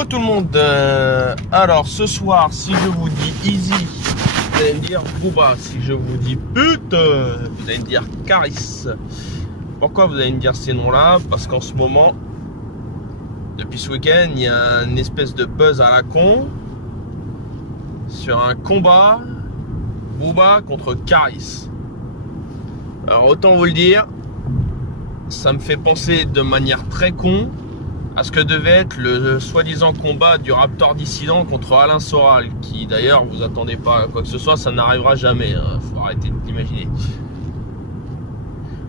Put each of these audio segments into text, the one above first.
Yo tout le monde, alors ce soir si je vous dis Easy, vous allez me dire Booba. Si je vous dis pute, vous allez me dire Caris. Pourquoi vous allez me dire ces noms là? Parce qu'en ce moment, depuis ce week-end, il y a une espèce de buzz à la con sur un combat Booba contre Caris. Alors autant vous le dire, ça me fait penser de manière très con à ce que devait être le soi-disant combat du Raptor dissident contre Alain Soral, qui d'ailleurs vous attendez pas à quoi que ce soit, ça n'arrivera jamais, hein. Faut arrêter d'imaginer.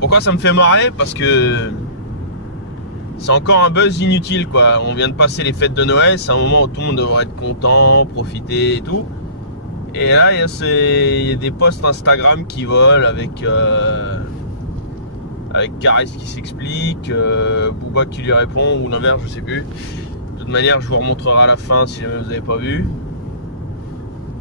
Pourquoi ça me fait marrer? Parce que c'est encore un buzz inutile quoi. On vient de passer les fêtes de Noël, c'est un moment où tout le monde devrait être content, profiter et tout. Et là il y a des posts Instagram qui volent avec Caris qui s'explique, Booba qui lui répond, ou l'inverse, je sais plus. De toute manière, je vous remontrerai à la fin si jamais vous n'avez pas vu.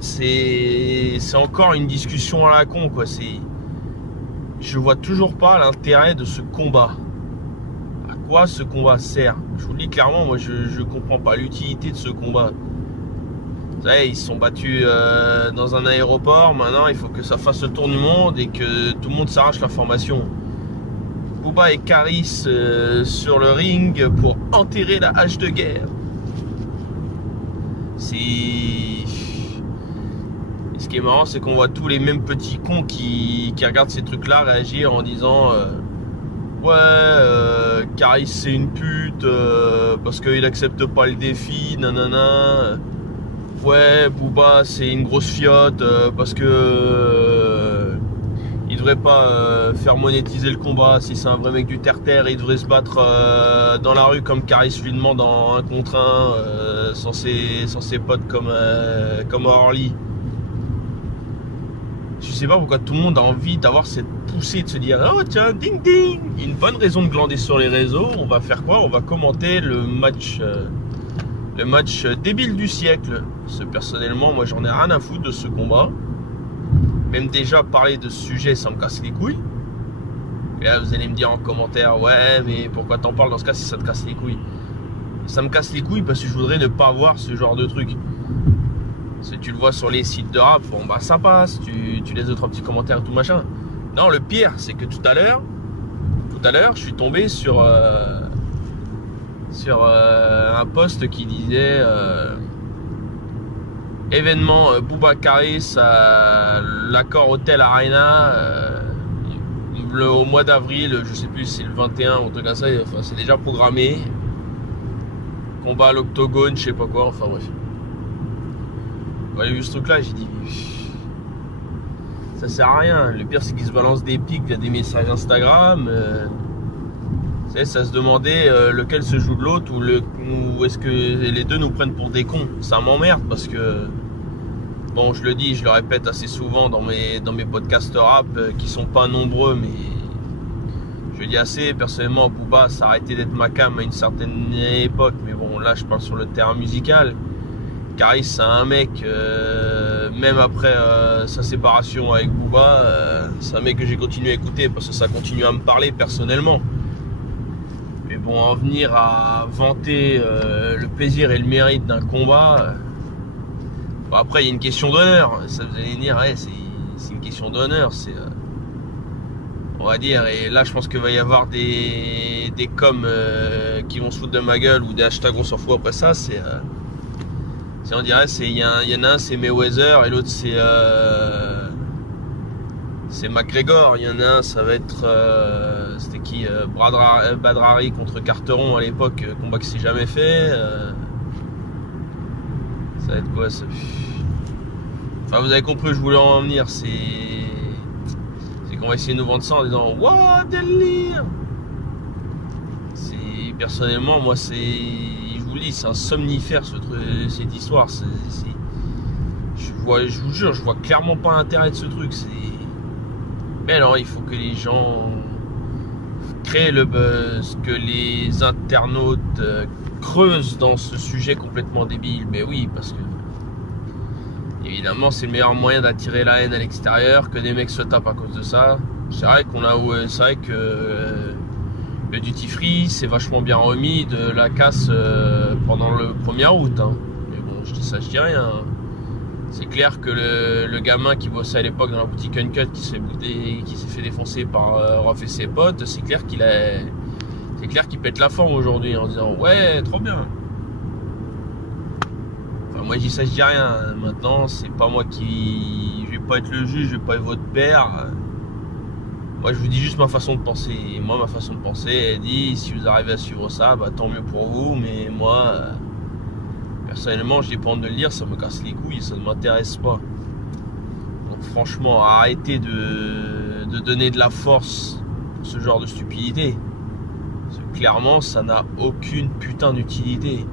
C'est encore une discussion à la con, quoi. Je vois toujours pas l'intérêt de ce combat. À quoi ce combat sert? Je vous le dis clairement, moi je comprends pas l'utilité de ce combat. Vous savez, ils se sont battus dans un aéroport, maintenant il faut que ça fasse le tour du monde et que tout le monde s'arrache l'information. Booba et Caris sur le ring pour enterrer la hache de guerre. Ce qui est marrant, c'est qu'on voit tous les mêmes petits cons qui regardent ces trucs-là réagir en disant ouais, Caris c'est une pute parce qu'il accepte pas le défi, nanana. Ouais, Booba c'est une grosse fiotte parce que il devrait pas faire monétiser le combat. Si c'est un vrai mec du terre-terre, il devrait se battre dans la rue comme Caris lui demande en 1 contre 1 sans ses potes comme Orly. Je sais pas pourquoi tout le monde a envie d'avoir cette poussée de se dire oh tiens, ding ding, une bonne raison de glander sur les réseaux. On va faire quoi? On va commenter le match débile du siècle. Personnellement, moi j'en ai rien à foutre de ce combat. Même déjà parler de ce sujet, ça me casse les couilles. Et là vous allez me dire en commentaire ouais mais pourquoi t'en parles dans ce cas si ça te casse les couilles? Ça me casse les couilles parce que je voudrais ne pas voir ce genre de truc. Si tu le vois sur les sites de rap, bon bah ça passe, tu laisses 2-3 petits commentaires et tout machin. Non, le pire c'est que tout à l'heure je suis tombé sur un post qui disait événement Booba Caris à l'accord Hôtel Arena au mois d'avril, je sais plus si c'est le 21 ou un truc comme ça, enfin, c'est déjà programmé. Combat à l'octogone, je sais pas quoi, enfin bref. Quand j'ai vu ce truc là, j'ai dit ça sert à rien. Le pire c'est qu'ils se balancent des pics via des messages Instagram. Ça se demandait lequel se joue de l'autre ou est-ce que les deux nous prennent pour des cons. Ça m'emmerde parce que bon, je le dis, je le répète assez souvent dans mes podcasts rap qui sont pas nombreux, mais je le dis assez. Personnellement, Booba, ça a arrêté d'être ma cam à une certaine époque, mais bon, là, je parle sur le terrain musical. Caris, c'est un mec, même après sa séparation avec Booba, c'est un mec que j'ai continué à écouter parce que ça continue à me parler personnellement. Mais bon, en venir à vanter le plaisir et le mérite d'un combat. Bon, après il y a une question d'honneur, ça vous allez dire ouais, c'est une question d'honneur, on va dire, et là je pense qu'il va y avoir des coms qui vont se foutre de ma gueule ou des hashtags on s'en fout après ça, on dirait il y en a un c'est Mayweather et l'autre c'est McGregor. Il y en a un ça va être c'était qui Badrari contre Carteron à l'époque, combat qui s'est jamais fait. Ça va être quoi ça? Enfin vous avez compris où je voulais en venir, c'est qu'on va essayer de nous vendre ça en disant what délire. Personnellement moi je vous le dis, c'est un somnifère cette histoire. Je vous jure, je vois clairement pas l'intérêt de ce truc. Mais alors il faut que les gens créent le buzz, que les internautes creusent dans ce sujet complètement débile. Mais oui, parce que évidemment c'est le meilleur moyen d'attirer la haine à l'extérieur, que des mecs se tapent à cause de ça. C'est vrai Le duty free c'est vachement bien remis de la casse pendant le 1er août. Hein. Mais bon, je dis ça, je dis rien. Hein. C'est clair que le gamin qui bossait à l'époque dans la boutique Uncut qui s'est fait défoncer par Ruff et ses potes, c'est clair qu'il pète la forme aujourd'hui en disant ouais, trop bien. Enfin, moi je dis ça, je dis rien. Maintenant, c'est pas moi qui. Je vais pas être le juge, je vais pas être votre père. Moi je vous dis juste ma façon de penser. Et moi ma façon de penser, elle dit si vous arrivez à suivre ça, bah tant mieux pour vous, mais moi personnellement j'ai pas envie de le dire, ça me casse les couilles, ça ne m'intéresse pas. Donc franchement, arrêtez de donner de la force pour ce genre de stupidité. Parce que clairement ça n'a aucune putain d'utilité.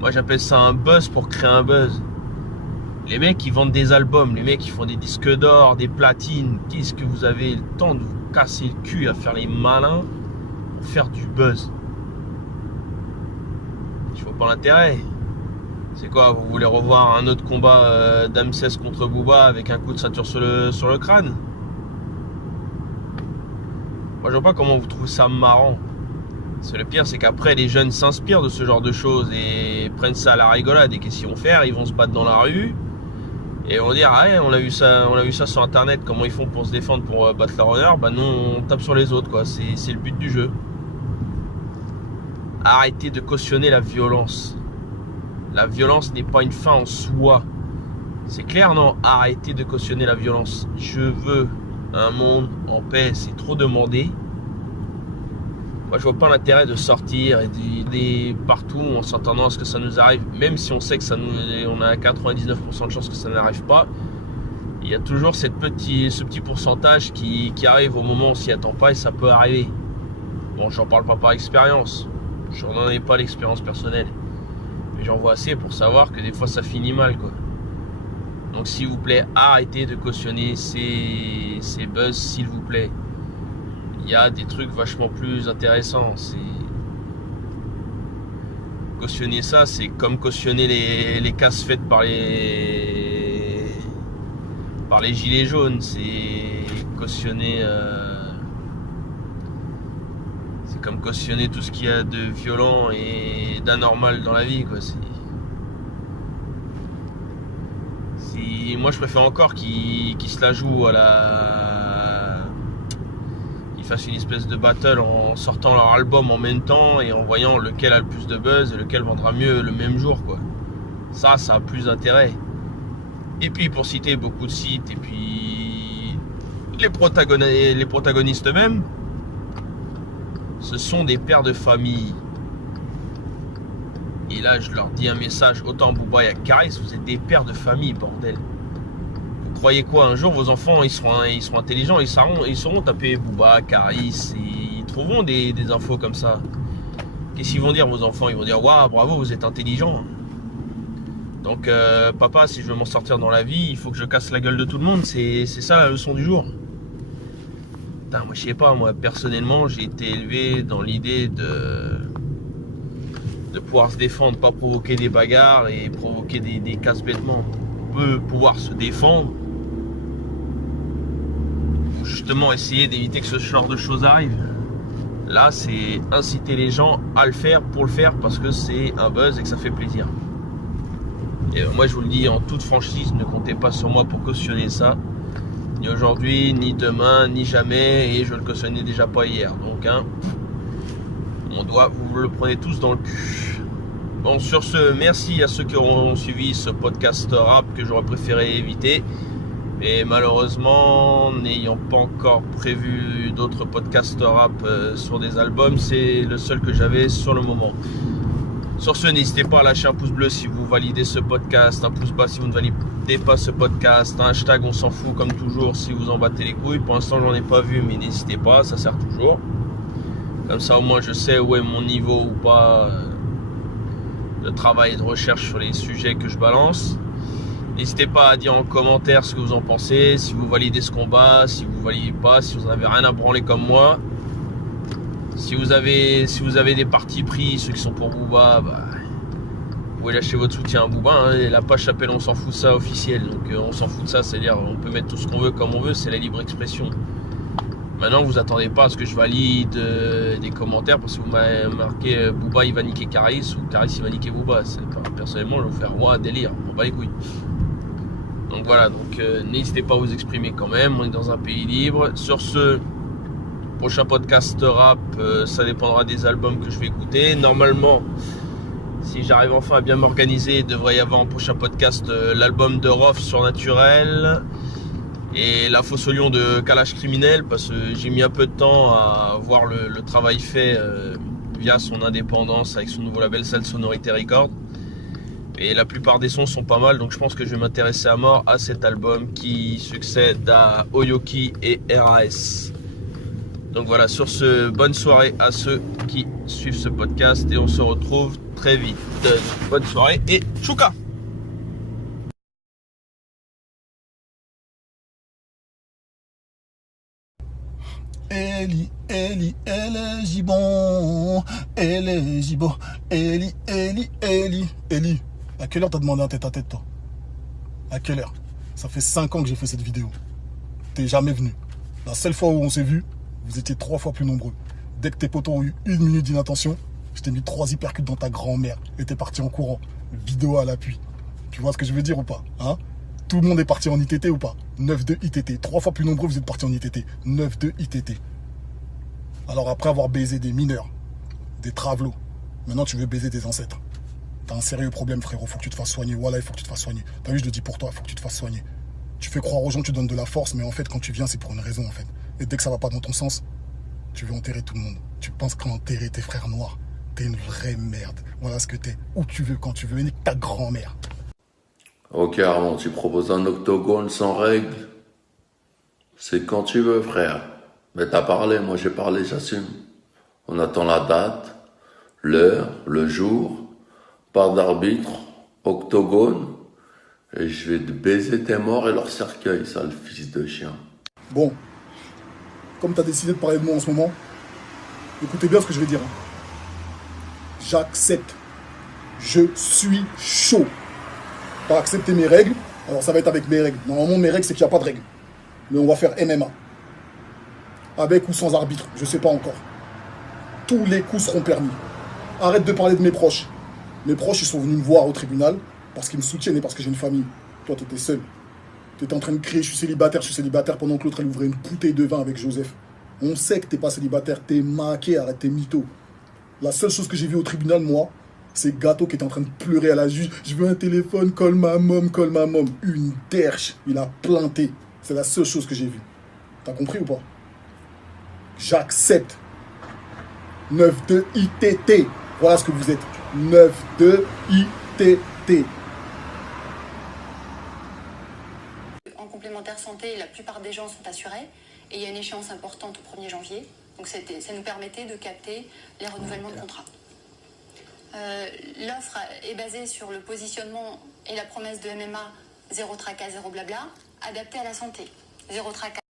Moi j'appelle ça un buzz pour créer un buzz. Les mecs qui vendent des albums, les mecs qui font des disques d'or, des platines, qu'est-ce que vous avez le temps de vous casser le cul à faire les malins pour faire du buzz? Je vois pas l'intérêt. C'est quoi, vous voulez revoir un autre combat d'Amsès contre Booba avec un coup de ceinture sur le crâne? Moi je vois pas comment vous trouvez ça marrant. C'est le pire, c'est qu'après les jeunes s'inspirent de ce genre de choses et prennent ça à la rigolade. Et qu'est-ce qu'ils vont faire? Ils vont se battre dans la rue. Et on va dire, ah ouais, on a vu ça sur internet, comment ils font pour se défendre, pour battre leur honneur. Bah non, on tape sur les autres, quoi. C'est le but du jeu. Arrêtez de cautionner la violence. La violence n'est pas une fin en soi. C'est clair, non? Arrêtez de cautionner la violence. Je veux un monde en paix, c'est trop demandé. Moi, je vois pas l'intérêt de sortir et d'aller partout en s'attendant à ce que ça nous arrive, même si on sait que on a 99% de chances que ça n'arrive pas. Il y a toujours ce petit pourcentage qui arrive au moment où on s'y attend pas et ça peut arriver. Bon, j'en parle pas par expérience, je n'en ai pas l'expérience personnelle, mais j'en vois assez pour savoir que des fois ça finit mal, quoi. Donc s'il vous plaît, arrêtez de cautionner ces buzz, s'il vous plaît. Il y a des trucs vachement plus intéressants. Cautionner ça, c'est comme cautionner les casses faites par les gilets jaunes. C'est cautionner. C'est comme cautionner tout ce qu'il y a de violent et d'anormal dans la vie, quoi. Moi, je préfère encore qu'ils se la jouent fassent une espèce de battle en sortant leur album en même temps et en voyant lequel a le plus de buzz et lequel vendra mieux le même jour, quoi. Ça a plus d'intérêt. Et puis pour citer beaucoup de sites, et puis les protagonistes eux-mêmes, ce sont des pères de famille. Et là je leur dis un message, autant Booba et Caris, vous êtes des pères de famille, bordel. Vous croyez quoi, un jour vos enfants ils seront intelligents, ils sauront taper Booba, Caris, et ils trouveront des infos comme ça. Qu'est-ce qu'ils vont dire vos enfants? Ils vont dire waouh, bravo, vous êtes intelligent. Donc papa, si je veux m'en sortir dans la vie, il faut que je casse la gueule de tout le monde, c'est ça la leçon du jour. Putain, moi je sais pas, moi personnellement j'ai été élevé dans l'idée de pouvoir se défendre, pas provoquer des bagarres et provoquer des casses bêtement. On peut pouvoir se défendre, ou justement essayer d'éviter que ce genre de choses arrivent. Là c'est inciter les gens à le faire pour le faire parce que c'est un buzz et que ça fait plaisir. Et moi je vous le dis en toute franchise, ne comptez pas sur moi pour cautionner ça, ni aujourd'hui, ni demain, ni jamais, et je le cautionnais déjà pas hier, donc hein, vous le prenez tous dans le cul. Bon, sur ce, merci à ceux qui auront suivi ce podcast rap que j'aurais préféré éviter, mais malheureusement, n'ayant pas encore prévu d'autres podcasts rap sur des albums, c'est le seul que j'avais sur le moment. Sur ce, n'hésitez pas à lâcher un pouce bleu si vous validez ce podcast, un pouce bas si vous ne validez pas ce podcast, un hashtag on s'en fout comme toujours si vous en battez les couilles. Pour l'instant j'en ai pas vu, mais n'hésitez pas, ça sert toujours. Comme ça au moins je sais où est mon niveau ou pas de travail et de recherche sur les sujets que je balance. N'hésitez pas à dire en commentaire ce que vous en pensez, si vous validez ce combat, si vous validez pas, si vous n'avez rien à branler comme moi. Si vous avez des partis pris, ceux qui sont pour Booba, bah, vous pouvez lâcher votre soutien à Booba, hein, et la page s'appelle on s'en fout de ça officiel, donc on s'en fout de ça, c'est-à-dire on peut mettre tout ce qu'on veut comme on veut, c'est la libre expression. Maintenant, vous attendez pas à ce que je valide des commentaires parce que vous m'avez marqué Booba il va niquer Caris ou Caris il va niquer Booba. Personnellement, je vais vous faire ouais, délire, on bat les couilles. Donc voilà, n'hésitez pas à vous exprimer quand même, on est dans un pays libre. Sur ce, prochain podcast rap, ça dépendra des albums que je vais écouter. Normalement, si j'arrive enfin à bien m'organiser, il devrait y avoir en prochain podcast l'album de Rof Surnaturel et La Fosse au Lion de Kalash Criminel, parce que j'ai mis un peu de temps à voir le travail fait via son indépendance avec son nouveau label Sale Sonorité Record. Et la plupart des sons sont pas mal, donc je pense que je vais m'intéresser à mort à cet album qui succède à Oyoki et RAS. Donc voilà, sur ce, bonne soirée à ceux qui suivent ce podcast et on se retrouve très vite. Bonne soirée et chouka! Eli, Eli, Eli, Gibon, Eli, Gibon, Eli, Eli, Eli, Eli. À quelle heure t'as demandé un tête-à-tête, toi? À quelle heure? Ça fait 5 ans que j'ai fait cette vidéo. T'es jamais venu. La seule fois où on s'est vu, vous étiez 3 fois plus nombreux. Dès que tes potos ont eu 1 minute d'inattention, je t'ai mis 3 hypercutes dans ta grand-mère et t'es parti en courant. Vidéo à l'appui. Tu vois ce que je veux dire ou pas, hein? Tout le monde est parti en ITT ou pas? 9-2 ITT. 3 fois plus nombreux, vous êtes partis en ITT. 9-2 ITT. Alors après avoir baisé des mineurs, des travelots, maintenant tu veux baiser des ancêtres. T'as un sérieux problème, frérot. Faut que tu te fasses soigner. Voilà, il faut que tu te fasses soigner. T'as vu, je le dis pour toi, faut que tu te fasses soigner. Tu fais croire aux gens que tu donnes de la force, mais en fait, quand tu viens, c'est pour une raison, en fait. Et dès que ça va pas dans ton sens, tu veux enterrer tout le monde. Tu penses qu'enterrer tes frères noirs, t'es une vraie merde. Voilà ce que t'es. Où tu veux, quand tu veux, et nique ta grand-mère. Ok Armand, tu proposes un octogone sans règles? C'est quand tu veux frère. Mais t'as parlé, moi j'ai parlé, j'assume. On attend la date, l'heure, le jour, part d'arbitre, octogone, et je vais te baiser tes morts et leur cercueil, sale fils de chien. Bon, comme t'as décidé de parler de moi en ce moment, écoutez bien ce que je vais dire. J'accepte. Je suis chaud. T'as accepté mes règles, alors ça va être avec mes règles. Normalement, mes règles, c'est qu'il n'y a pas de règles. Mais on va faire MMA. Avec ou sans arbitre, je sais pas encore. Tous les coups seront permis. Arrête de parler de mes proches. Mes proches, ils sont venus me voir au tribunal parce qu'ils me soutiennent et parce que j'ai une famille. Toi, t'étais seul. T'étais en train de crier, je suis célibataire, pendant que l'autre, elle ouvrait une bouteille de vin avec Joseph. On sait que t'es pas célibataire, t'es maqué, arrête tes mythos. La seule chose que j'ai vue au tribunal, moi, c'est Gâteau qui est en train de pleurer à la juge. Je veux un téléphone, call ma mom, call ma mom. Une derche, il a planté. C'est la seule chose que j'ai vue. T'as compris ou pas? J'accepte. 9-2 ITT. Voilà ce que vous êtes. 9-2 ITT. En complémentaire santé, la plupart des gens sont assurés et il y a une échéance importante au 1er janvier. Donc ça nous permettait de capter les renouvellements de contrats. L'offre est basée sur le positionnement et la promesse de MMA zéro tracas, zéro blabla, adapté à la santé. Zéro tracas.